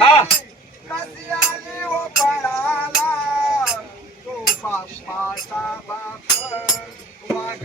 हा. कशी ओ पळाला तो बापाचा बाप. वाघ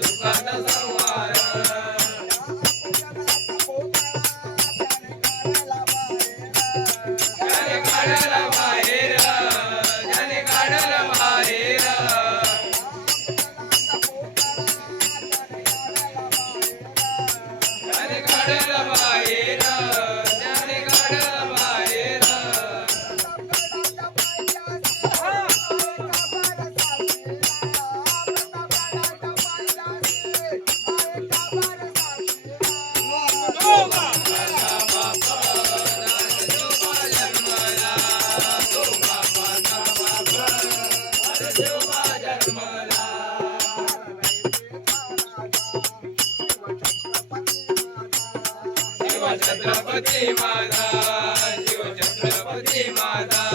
Yeah. छत्रपती माझा शिव छत्रपती माझा